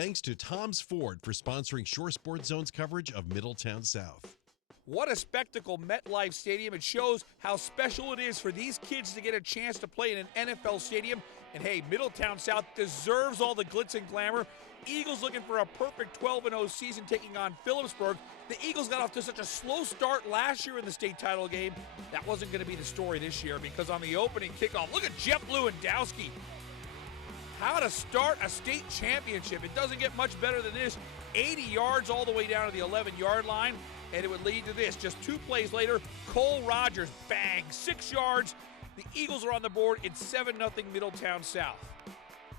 Thanks to Tom's Ford for sponsoring Shore Sports Zone's coverage of Middletown South. What a spectacle, MetLife Stadium. It shows how special it is for these kids to get a chance to play in an NFL stadium. And hey, Middletown South deserves all the glitz and glamour. Eagles looking for a perfect 12-0 season taking on Phillipsburg. The Eagles got off to such a slow start last year in the state title game. That wasn't going to be the story this year because on the opening kickoff, look at Jeff Lewandowski. How to start a state championship. It doesn't get much better than this. 80 yards all the way down to the 11-yard line. And it would lead to this. Just 2 plays later, Cole Rogers, bang, 6 yards. The Eagles are on the board. It's 7-0 Middletown South.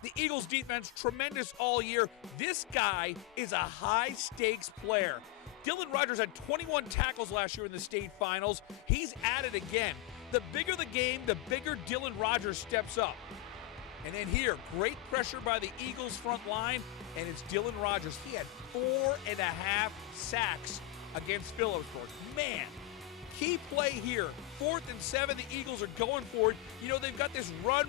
The Eagles defense, tremendous all year. This guy is a high-stakes player. Dylan Rogers had 21 tackles last year in the state finals. He's at it again. The bigger the game, the bigger Dylan Rogers steps up. And then here, great pressure by the Eagles front line, and it's Dylan Rogers. He had 4.5 sacks against Phillipsburg. Man, key play here. 4th and 7, the Eagles are going for it. You know, they've got this run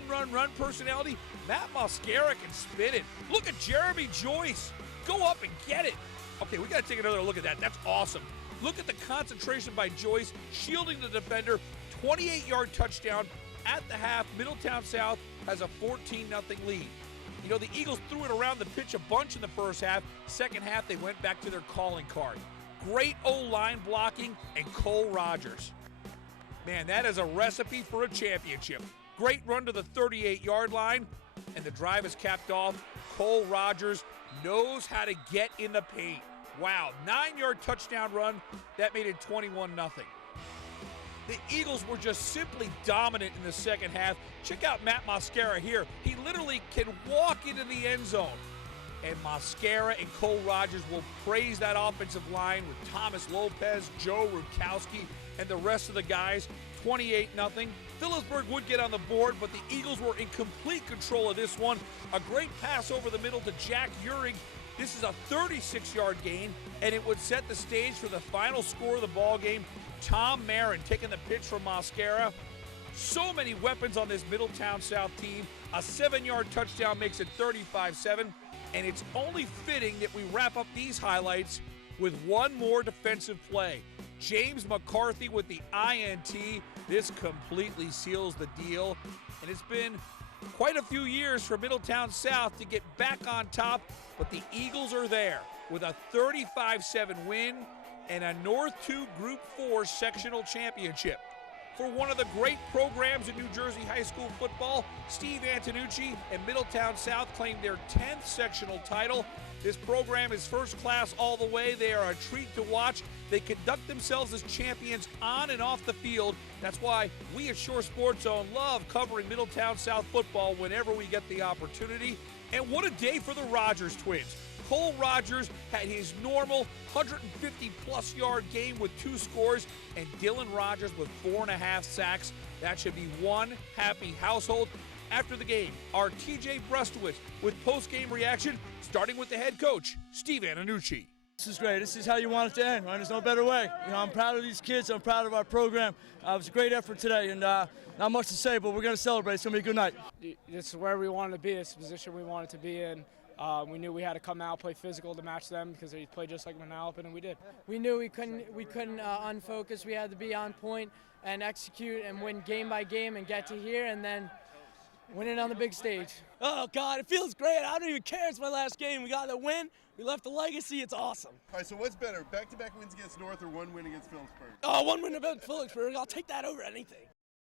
personality. Matt Mosquera can spin it. Look at Jeremy Joyce. Go up and get it. Okay, we got to take another look at that. That's awesome. Look at the concentration by Joyce, shielding the defender. 28-yard touchdown at the half. Middletown South has a 14-0 lead. You know, the Eagles threw it around the pitch a bunch in the first half. Second half, they went back to their calling card. Great O-line blocking and Cole Rogers. Man, that is a recipe for a championship. Great run to the 38-yard line, and the drive is capped off. Cole Rogers knows how to get in the paint. Wow, 9-yard touchdown run. That made it 21-0. The Eagles were just simply dominant in the second half. Check out Matt Mosquera here. He literally can walk into the end zone. And Mosquera and Cole Rogers will praise that offensive line with Thomas Lopez, Joe Rudkowski, and the rest of the guys. 28-0. Phillipsburg would get on the board, but the Eagles were in complete control of this one. A great pass over the middle to Jack Uhrig. This is a 36-yard gain, and it would set the stage for the final score of the ball game. Tom Marin taking the pitch from Mosquera. So many weapons on this Middletown South team. A 7-yard touchdown makes it 35-7. And it's only fitting that we wrap up these highlights with one more defensive play. James McCarthy with the INT. This completely seals the deal. And it's been quite a few years for Middletown South to get back on top, but the Eagles are there with a 35-7 win and a North 2 Group 4 sectional championship. For one of the great programs in New Jersey high school football, Steve Antonucci and Middletown South claimed their 10th sectional title. This program is first class all the way. They are a treat to watch. They conduct themselves as champions on and off the field. That's why we at Shore Sports Zone love covering Middletown South football whenever we get the opportunity. And what a day for the Rogers twins. Cole Rogers had his normal 150-plus yard game with 2 scores, and Dylan Rogers with 4.5 sacks. That should be one happy household. After the game, our TJ Brustowitz with post-game reaction, starting with the head coach, Steve Antonucci. This is great. This is how you want it to end, right? There's no better way. You know, I'm proud of these kids. I'm proud of our program. It was a great effort today, and not much to say, but we're going to celebrate. It's going to be a good night. This is where we wanted to be. This is the position we wanted to be in. We knew we had to come out, play physical to match them because they played just like Manalapan, and we did. We knew we couldn't unfocus. We had to be on point and execute and win game by game and get to here and then win it on the big stage. Oh, God, it feels great. I don't even care. It's my last game. We got the win. We left a legacy. It's awesome. All right, so what's better, back-to-back wins against North or one win against Phillipsburg? Oh, one win against Phillipsburg. I'll take that over anything.